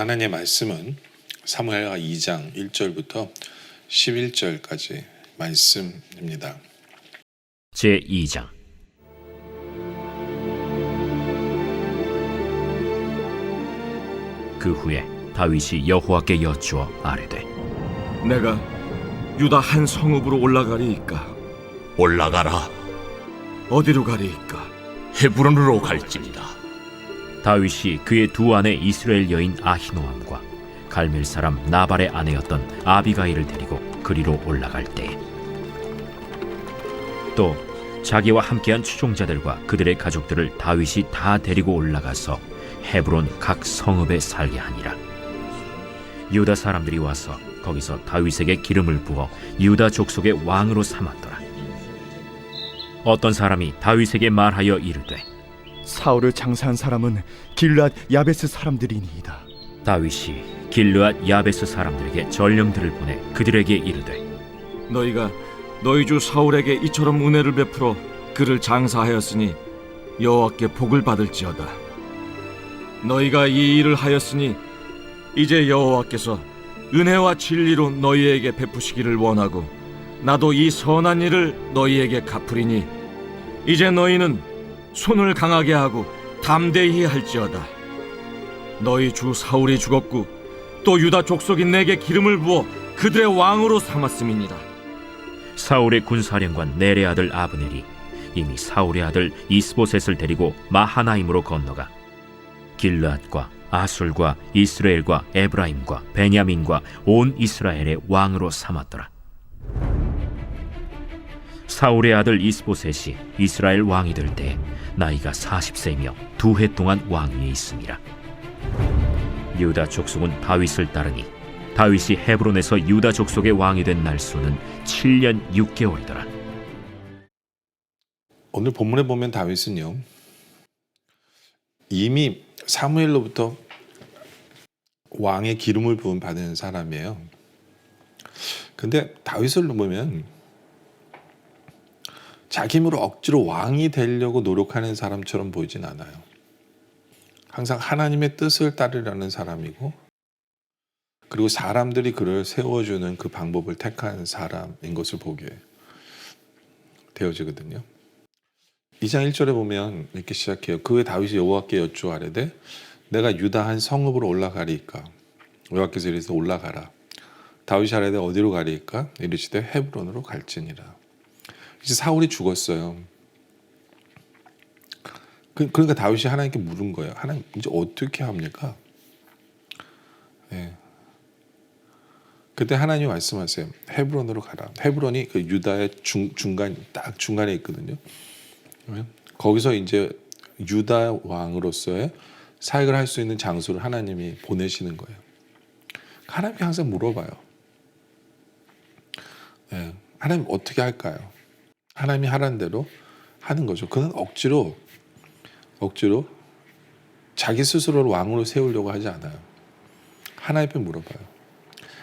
하나님의 말씀은 사무엘하 2장 1절부터 11절까지 말씀입니다. 제2장. 그 후에 다윗이 여호와께 여쭈어 아뢰되 내가 유다 한 성읍으로 올라가리이까? 올라가라. 어디로 가리이까? 헤브론으로 갈지니라. 다윗이 그의 두 아내 이스라엘 여인 아히노암과 갈멜 사람 나발의 아내였던 아비가일을 데리고 그리로 올라갈 때에 또 자기와 함께한 추종자들과 그들의 가족들을 다윗이 다 데리고 올라가서 헤브론 각 성읍에 살게 하니라. 유다 사람들이 와서 거기서 다윗에게 기름을 부어 유다 족속의 왕으로 삼았더라. 어떤 사람이 다윗에게 말하여 이르되 사울을 장사한 사람은 길르앗 야베스 사람들이니이다. 다윗이 길르앗 야베스 사람들에게 전령들을 보내 그들에게 이르되 너희가 너희 주 사울에게 이처럼 은혜를 베풀어 그를 장사하였으니 여호와께 복을 받을지어다. 너희가 이 일을 하였으니 이제 여호와께서 은혜와 진리로 너희에게 베푸시기를 원하고 나도 이 선한 일을 너희에게 갚으리니 이제 너희는 손을 강하게 하고 담대히 할지어다. 너희 주 사울이 죽었고 또 유다 족속이 내게 기름을 부어 그들의 왕으로 삼았음이니라. 사울의 군사령관 넬의 아들 아브넬이 이미 사울의 아들 이스보셋을 데리고 마하나임으로 건너가 길르앗과 아술과 이스라엘과 에브라임과 베냐민과 온 이스라엘의 왕으로 삼았더라. 사울의 아들 이스보셋이 이스라엘 왕이 될 때 나이가 40세이며 2해 동안 왕위에 있음이라. 유다 족속은 다윗을 따르니 다윗이 헤브론에서 유다 족속의 왕이 된 날수는 7년 6개월이더라. 오늘 본문에 보면 다윗은요, 이미 사무엘로부터 왕의 기름을 부음 받은 사람이에요. 근데 다윗을 보면 자기 힘으로 억지로 왕이 되려고 노력하는 사람처럼 보이진 않아요. 항상 하나님의 뜻을 따르려는 사람이고, 그리고 사람들이 그를 세워주는 그 방법을 택한 사람인 것을 보게 되어지거든요. 2장 1절에 보면 이렇게 시작해요. 그 후에 다윗이 여호와께 여쭈어 아뢰되 내가 유다 한 성읍으로 올라가리이까? 여호와께서 이르시되 올라가라. 다윗이 아뢰되 어디로 가리이까? 이르시되 헤브론으로 갈지니라. 이제 사울이 죽었어요. 그러니까 다윗이 하나님께 물은 거예요. 하나님 이제 어떻게 합니까? 네. 그때 하나님이 말씀하세요. 헤브론으로 가라. 헤브론이 그 유다의 딱 중간에 있거든요. 거기서 이제 유다 왕으로서의 사역을 할 수 있는 장소를 하나님이 보내시는 거예요. 하나님께 항상 물어봐요. 네. 하나님 어떻게 할까요? 하나님이 하라는 대로 하는 거죠. 그는 억지로 자기 스스로를 왕으로 세우려고 하지 않아요. 하나님 앞에 물어봐요.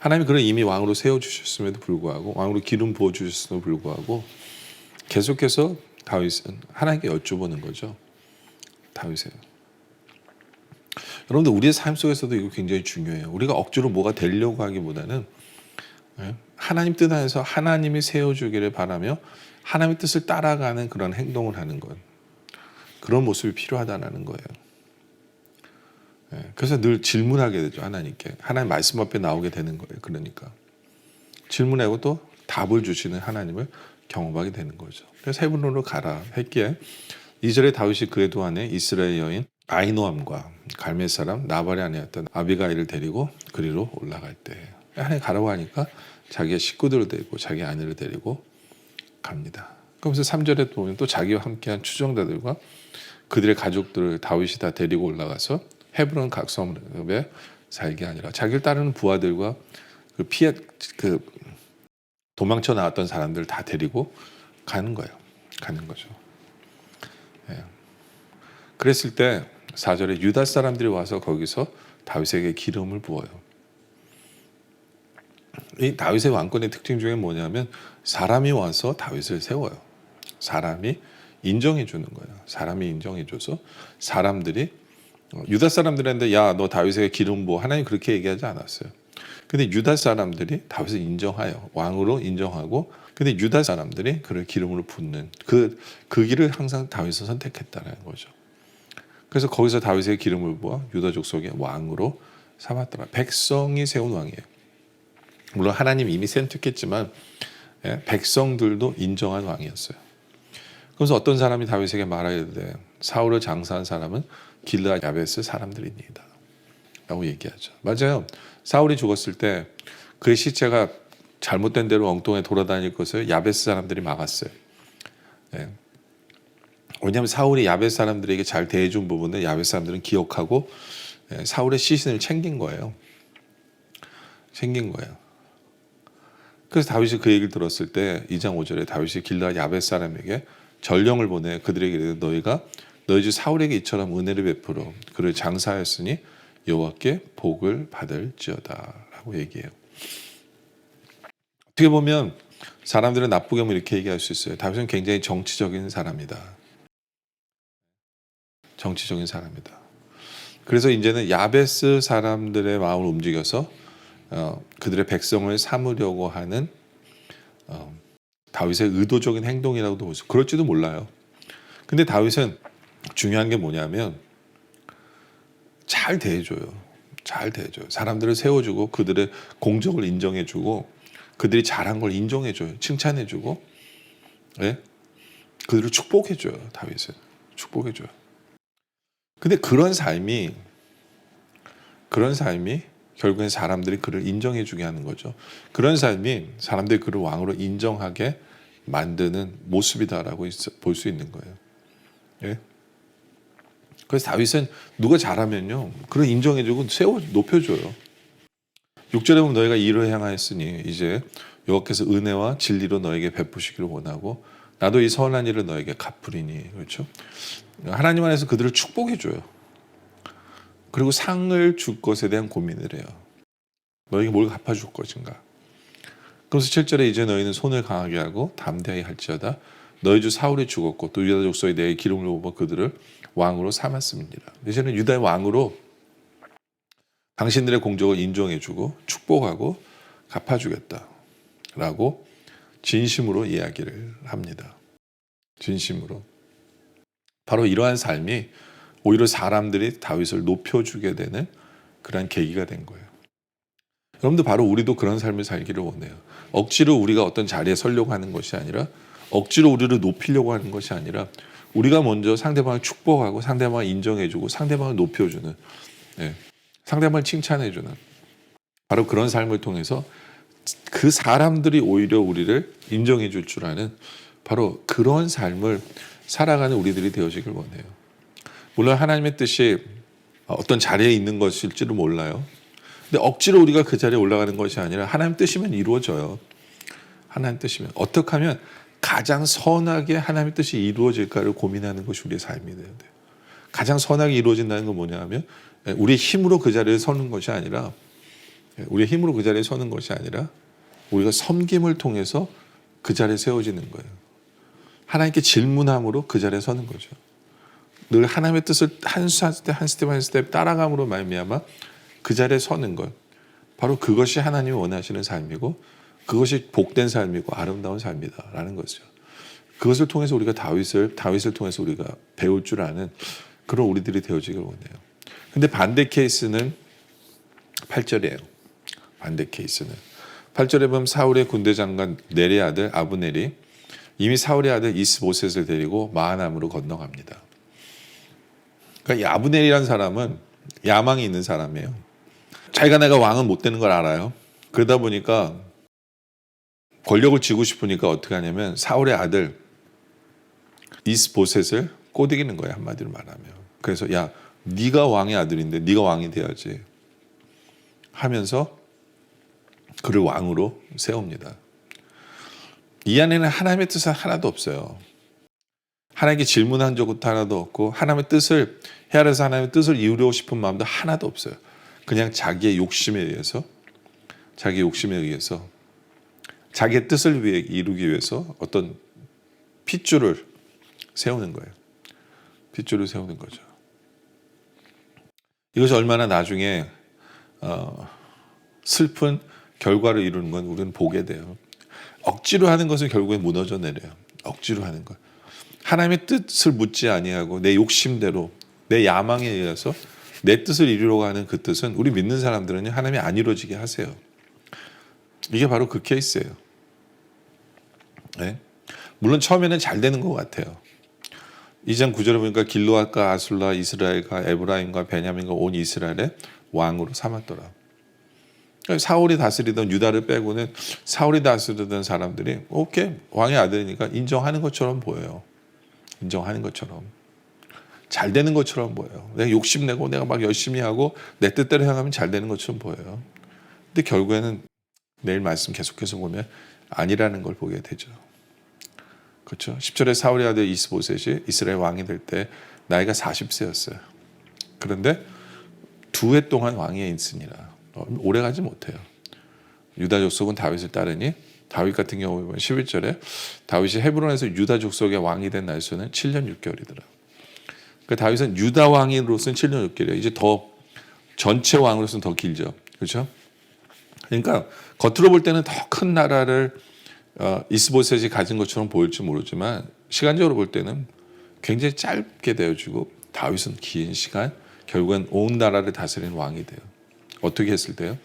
하나님이 그를 이미 왕으로 세워주셨음에도 불구하고, 왕으로 기름 부어주셨음에도 불구하고 계속해서 다윗은 하나님께 여쭤보는 거죠. 다윗이에요. 여러분들 우리의 삶 속에서도 이거 굉장히 중요해요. 우리가 억지로 뭐가 되려고 하기보다는 하나님 뜻 안에서 하나님이 세워주기를 바라며 하나님의 뜻을 따라가는 그런 행동을 하는 것, 그런 모습이 필요하다는 거예요. 그래서 늘 질문하게 되죠. 하나님께. 하나님 말씀 앞에 나오게 되는 거예요. 그러니까 질문하고 또 답을 주시는 하나님을 경험하게 되는 거죠. 그래서 헤브론으로 가라 했기에 2절에 다윗이 그의 두 아내 이스라엘 여인 아히노암과 갈멜 사람 나발의 아내였던 아비가일을 데리고 그리로 올라갈 때 하나님 가라고 하니까 자기의 식구들을 데리고 자기 아내를 데리고 갑니다. 그러면서 3절에 보면 또 자기와 함께한 추종자들과 그들의 가족들을 다윗이 다 데리고 올라가서 헤브론 각 성읍에 살게 아니라 자기를 따르는 부하들과 도망쳐 나왔던 사람들 다 데리고 가는 거예요. 가는 거죠. 예. 그랬을 때 4절에 유다 사람들이 와서 거기서 다윗에게 기름을 부어요. 이 다윗의 왕권의 특징 중에 뭐냐면 사람이 와서 다윗을 세워요. 사람이 인정해 주는 거예요. 사람이 인정해 줘서 사람들이 유다 사람들한테 야 너 다윗에게 기름 부어 하나님 그렇게 얘기하지 않았어요. 근데 유다 사람들이 다윗을 인정하여 왕으로 인정하고 근데 유다 사람들이 그를 기름으로 붓는 그 길을 항상 다윗을 선택했다는 거죠. 그래서 거기서 다윗에게 기름을 부어 유다 족속의 왕으로 삼았더라. 백성이 세운 왕이에요. 물론 하나님 이미 선택했지만 백성들도 인정한 왕이었어요. 그래서 어떤 사람이 다윗에게 말하여 돼 사울을 장사한 사람은 길르앗 야베스 사람들입니다 라고 얘기하죠. 맞아요. 사울이 죽었을 때 그의 시체가 잘못된 대로 엉뚱하게 돌아다닐 것을 야베스 사람들이 막았어요. 왜냐하면 사울이 야베스 사람들에게 잘 대해준 부분을 야베스 사람들은 기억하고 사울의 시신을 챙긴 거예요. 그래서 다윗이 그 얘기를 들었을 때 2장 5절에 다윗이 길르앗 야베스 사람에게 전령을 보내 그들에게 이르되 너희가 너희 주 사울에게 이처럼 은혜를 베풀어 그를 장사하였으니 여호와께 복을 받을지어다 라고 얘기해요. 어떻게 보면 사람들은 나쁘게 하면 이렇게 얘기할 수 있어요. 다윗은 굉장히 정치적인 사람이다. 그래서 이제는 야베스 사람들의 마음을 움직여서 그들의 백성을 삼으려고 하는 다윗의 의도적인 행동이라고도 볼 수 있어요. 그럴지도 몰라요. 근데 다윗은 중요한 게 뭐냐면 잘 대해줘요. 사람들을 세워주고 그들의 공적을 인정해주고 그들이 잘한 걸 인정해줘요. 칭찬해주고 그들을 축복해줘요. 다윗은 축복해줘요. 근데 그런 삶이 결국엔 사람들이 그를 인정해주게 하는 거죠. 그런 삶이 사람들이 그를 왕으로 인정하게 만드는 모습이다라고 볼 수 있는 거예요. 그래서 다윗은 누가 잘하면요, 그를 인정해주고 높여줘요. 6절에 보면 너희가 이를 행하였으니 이제 여호와께서 은혜와 진리로 너에게 베푸시기를 원하고 나도 이 선한 일을 너에게 갚으리니. 그렇죠? 하나님 안에서 그들을 축복해줘요. 그리고 상을 줄 것에 대한 고민을 해요. 너에게 뭘 갚아줄 것인가. 그래서 7절에 이제 너희는 손을 강하게 하고 담대하게 할지어다. 너희 주 사울이 죽었고 또 유다 족속이 내게 기름을 부어 그들을 왕으로 삼았습니다. 이제는 유다의 왕으로 당신들의 공적을 인정해주고 축복하고 갚아주겠다라고 진심으로 이야기를 합니다. 진심으로. 바로 이러한 삶이 오히려 사람들이 다윗을 높여주게 되는 그런 계기가 된 거예요. 여러분들 바로 우리도 그런 삶을 살기를 원해요. 억지로 우리가 어떤 자리에 서려고 하는 것이 아니라 억지로 우리를 높이려고 하는 것이 아니라 우리가 먼저 상대방을 축복하고 상대방을 인정해주고 상대방을 높여주는 상대방을 칭찬해주는 바로 그런 삶을 통해서 그 사람들이 오히려 우리를 인정해줄 줄 아는 바로 그런 삶을 살아가는 우리들이 되어지길 원해요. 물론 하나님의 뜻이 어떤 자리에 있는 것일지도 몰라요. 근데 억지로 우리가 그 자리에 올라가는 것이 아니라 하나님 뜻이면 이루어져요. 하나님 뜻이면 어떻게 하면 가장 선하게 하나님의 뜻이 이루어질까를 고민하는 것이 우리의 삶이 돼야 돼요. 가장 선하게 이루어진다는 건 뭐냐 하면 우리의 힘으로 그 자리에 서는 것이 아니라 우리가 섬김을 통해서 그 자리에 세워지는 거예요. 하나님께 질문함으로 그 자리에 서는 거죠. 늘 하나님의 뜻을 한 스텝 따라감으로 말미암아 그 자리에 서는 것. 바로 그것이 하나님이 원하시는 삶이고 그것이 복된 삶이고 아름다운 삶이다라는 것이죠. 그것을 통해서 우리가 다윗을 통해서 우리가 배울 줄 아는 그런 우리들이 되어지길 원해요. 근데 반대 케이스는 8절이에요. 반대 케이스는 8절에 보면 사울의 군대 장관 넬의 아들 아브넬이 이미 사울의 아들 이스보셋을 데리고 마하나임으로 건너갑니다. 그러니까 이 아브넬이라는 사람은 야망이 있는 사람이에요. 자기가 내가 왕은 못 되는 걸 알아요. 그러다 보니까 권력을 쥐고 싶으니까 어떻게 하냐면 사울의 아들 이스보셋을 꼬드기는 거예요. 한마디로 말하면. 그래서 야 네가 왕의 아들인데 네가 왕이 돼야지 하면서 그를 왕으로 세웁니다. 이 안에는 하나님의 뜻은 하나도 없어요. 하나님께 질문한 적도 하나도 없고 하나님의 뜻을 헤아려서 하나님의 뜻을 이루고 싶은 마음도 하나도 없어요. 그냥 자기의 욕심에 의해서 자기의 뜻을 위해 이루기 위해서 어떤 핏줄을 세우는 거예요. 핏줄을 세우는 거죠. 이것이 얼마나 나중에 슬픈 결과를 이루는 건 우리는 보게 돼요. 억지로 하는 것은 결국에 무너져 내려요. 억지로 하는 것. 하나님의 뜻을 묻지 아니하고 내 욕심대로 내 야망에 의해서 내 뜻을 이루려고 하는 그 뜻은 우리 믿는 사람들은 하나님이 안 이루어지게 하세요. 이게 바로 그 케이스예요. 네? 물론 처음에는 잘 되는 것 같아요. 2장 9절에 보니까 길르앗과 아술라 이스라엘과 에브라임과 베냐민과 온 이스라엘의 왕으로 삼았더라. 사울이 다스리던 유다를 빼고는 사울이 다스리던 사람들이 오케이 왕의 아들이니까 인정하는 것처럼 보여요. 인정하는 것처럼 잘 되는 것처럼 보여요. 내가 욕심내고 내가 막 열심히 하고 내 뜻대로 행하면 잘 되는 것처럼 보여요. 근데 결국에는 내일 말씀 계속해서 보면 아니라는 걸 보게 되죠. 그렇죠. 10절에 사울의 아들 이스보셋이 이스라엘 왕이 될 때 나이가 40세였어요. 그런데 2해 동안 왕위에 있으니라. 오래가지 못해요. 유다 족속은 다윗을 따르니 다윗 같은 경우에 보면 11절에 다윗이 헤브론에서 유다 족속의 왕이 된 날수는 7년 6개월이더라. 그 다윗은 유다 왕으로서는 7년 6개월이에요. 이제 더 전체 왕으로서는 더 길죠. 그렇죠? 그러니까 겉으로 볼 때는 더 큰 나라를 이스보셋이 가진 것처럼 보일지 모르지만 시간적으로 볼 때는 굉장히 짧게 되어지고 다윗은 긴 시간 결국엔 온 나라를 다스리는 왕이 돼요. 어떻게 했을 때요?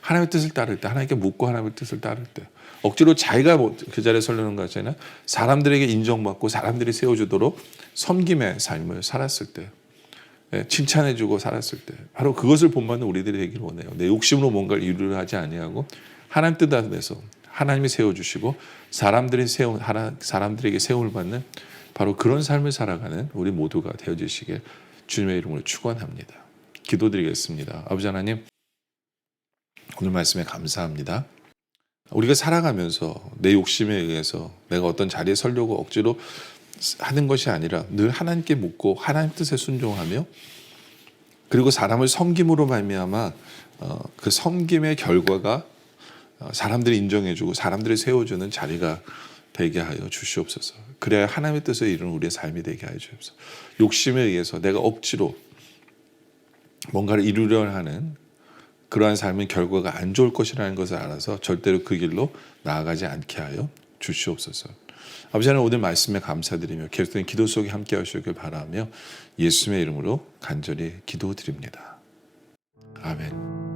하나님의 뜻을 따를 때, 하나님께 묻고 하나님의 뜻을 따를 때, 억지로 자기가 그 자리에 서려는 것이 아니라 사람들에게 인정받고 사람들이 세워주도록 섬김의 삶을 살았을 때, 칭찬해주고 살았을 때, 바로 그것을 본받는 우리들이 되기를 원해요. 내 욕심으로 뭔가를 이루려 하지 아니하고 하나님 뜻 안에서 하나님이 세워주시고 사람들에게 세움을 받는 바로 그런 삶을 살아가는 우리 모두가 되어주시길 주님의 이름으로 축원합니다. 기도드리겠습니다. 아버지 하나님, 오늘 말씀에 감사합니다. 우리가 살아가면서 내 욕심에 의해서 내가 어떤 자리에 서려고 억지로 하는 것이 아니라 늘 하나님께 묻고 하나님 뜻에 순종하며 그리고 사람을 섬김으로 말미암아 그 섬김의 결과가 사람들이 인정해주고 사람들이 세워주는 자리가 되게 하여 주시옵소서. 그래야 하나님의 뜻을 이루는 우리의 삶이 되게 하여 주옵소서. 욕심에 의해서 내가 억지로 뭔가를 이루려 하는 그러한 삶의 결과가 안 좋을 것이라는 것을 알아서 절대로 그 길로 나아가지 않게 하여 주시옵소서. 아버지 하나님, 오늘 말씀에 감사드리며 계속된 기도 속에 함께 하시길 바라며 예수님의 이름으로 간절히 기도드립니다. 아멘.